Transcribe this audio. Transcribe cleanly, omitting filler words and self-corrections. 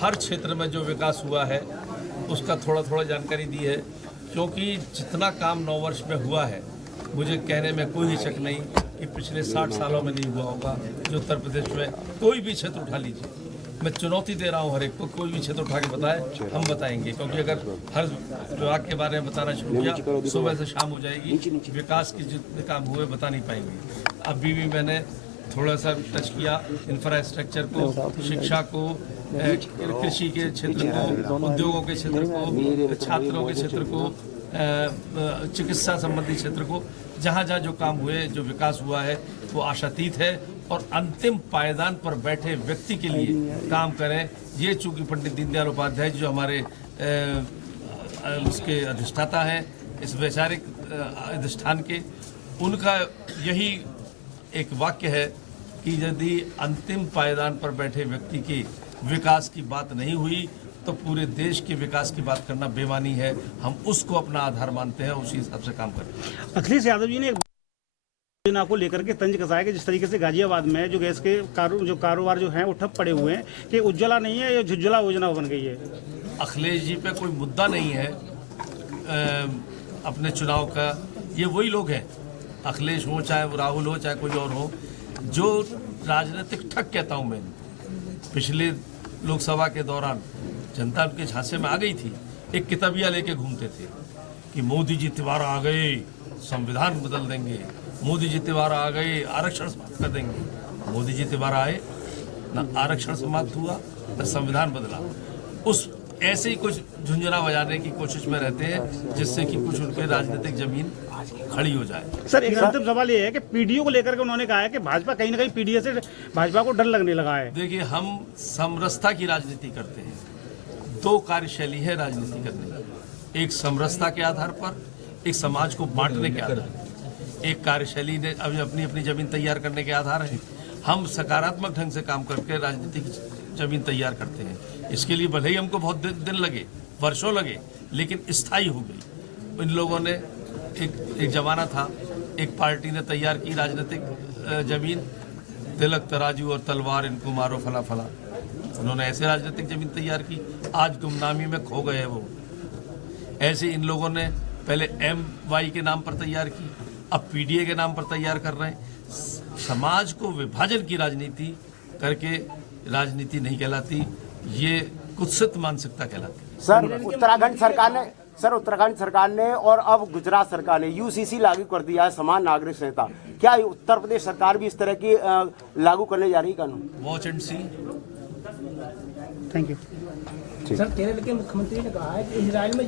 हर क्षेत्र में जो विकास हुआ है उसका थोड़ा थोड़ा जानकारी दी है, क्योंकि जितना काम 9 वर्ष में हुआ है मुझे कहने में कोई शक नहीं कि पिछले 60 सालों में नहीं हुआ होगा। जो उत्तर प्रदेश में कोई भी क्षेत्र उठा लीजिए, मैं चुनौती दे रहा हूँ हर एक को, कोई भी क्षेत्र उठा के बताए, हम बताएंगे। क्योंकि अगर हर विभाग के बारे में बताना शुरू किया सुबह से शाम हो जाएगी, विकास के जितने काम हुए बता नहीं पाएंगे। अभी भी मैंने थोड़ा सा टच किया इंफ्रास्ट्रक्चर को, शिक्षा को, कृषि के क्षेत्र को, उद्योगों के क्षेत्र को, छात्रों के क्षेत्र को, चिकित्सा संबंधी क्षेत्र को, जहाँ जहाँ जो काम हुए, जो विकास हुआ है वो आशातीत है और अंतिम पायदान पर बैठे व्यक्ति के लिए काम करें। ये चूंकि पंडित दीनदयाल उपाध्याय जो हमारे उसके अधिष्ठाता हैं इस वैचारिक अधिष्ठान के, उनका यही एक वाक्य है कि यदि अंतिम पायदान पर बैठे व्यक्ति के विकास की बात नहीं हुई तो पूरे देश के विकास की बात करना बेमानी है। हम उसको अपना आधार मानते हैं, उसी हिसाब से काम करते हैं। अखिलेश यादव जी ने एक योजना को लेकर के तंज कसाया कि जिस तरीके से गाजियाबाद में जो गैस के कारोबार जो हैं वो ठप पड़े हुए हैं कि उज्ज्वला नहीं है, ये झुज्जला योजना बन गई है। अखिलेश जी पे कोई मुद्दा नहीं है अपने चुनाव का। ये वही लोग हैं, अखिलेश हो चाहे वो राहुल हो चाहे कोई और हो, जो राजनीतिक ठग कहता हूँ मैं। पिछले लोकसभा के दौरान जनता उनके झांसे में आ गई थी, एक किताबिया लेके घूमते थे कि मोदी जी तिवारा आ गए संविधान बदल देंगे, मोदी जी तिवारा आ गए आरक्षण समाप्त कर देंगे। मोदी जी तिवारा आए, न आरक्षण समाप्त हुआ न संविधान बदला। उस ऐसे ही कुछ झुंझुना बजाने की कोशिश में रहते हैं जिससे कि कुछ उनके राजनीतिक जमीन खड़ी हो जाए। सर एक अंतिम सवाल ये है कि पीडीओ को लेकर के उन्होंने कहा है कि भाजपा कहीं ना कहीं पीडीए से भाजपा को डर लगने लगा है। देखिए, हम समरसता की राजनीति करते हैं। 2 कार्यशैली है राजनीति करने की, एक समरसता के आधार पर, एक समाज को बांटने के आधार पर। एक कार्यशैली ने अभी अपनी अपनी जमीन तैयार करने के आधार है। हम सकारात्मक ढंग से काम करके राजनीतिक जमीन तैयार करते हैं। इसके लिए भले ही हमको बहुत दिन लगे, वर्षों लगे, लेकिन स्थायी हो गई। इन लोगों ने एक जमाना था, एक पार्टी ने तैयार की राजनीतिक जमीन, तिलक तराजू और तलवार इनको मारो फला फला। उन्होंने ऐसे राजनीतिक जमीन तैयार की, आज गुमनामी में खो गए वो। ऐसे इन लोगों ने पहले MY के नाम पर तैयार की, अब PDA के नाम पर तैयार कर रहे हैं। समाज को विभाजन की राजनीति करके राजनीति नहीं कहलाती, ये कुत्सित मानसिकता कहलाती है। सर उत्तराखंड सरकार ने और अब गुजरात सरकार ने UCC लागू कर दिया है, समान नागरिक संहिता। क्या उत्तर प्रदेश सरकार भी इस तरह की लागू करने जा रही है कानून? Watch and see. Thank you. Sir Kerala के मुख्यमंत्री ने कहा है कि इजराइल में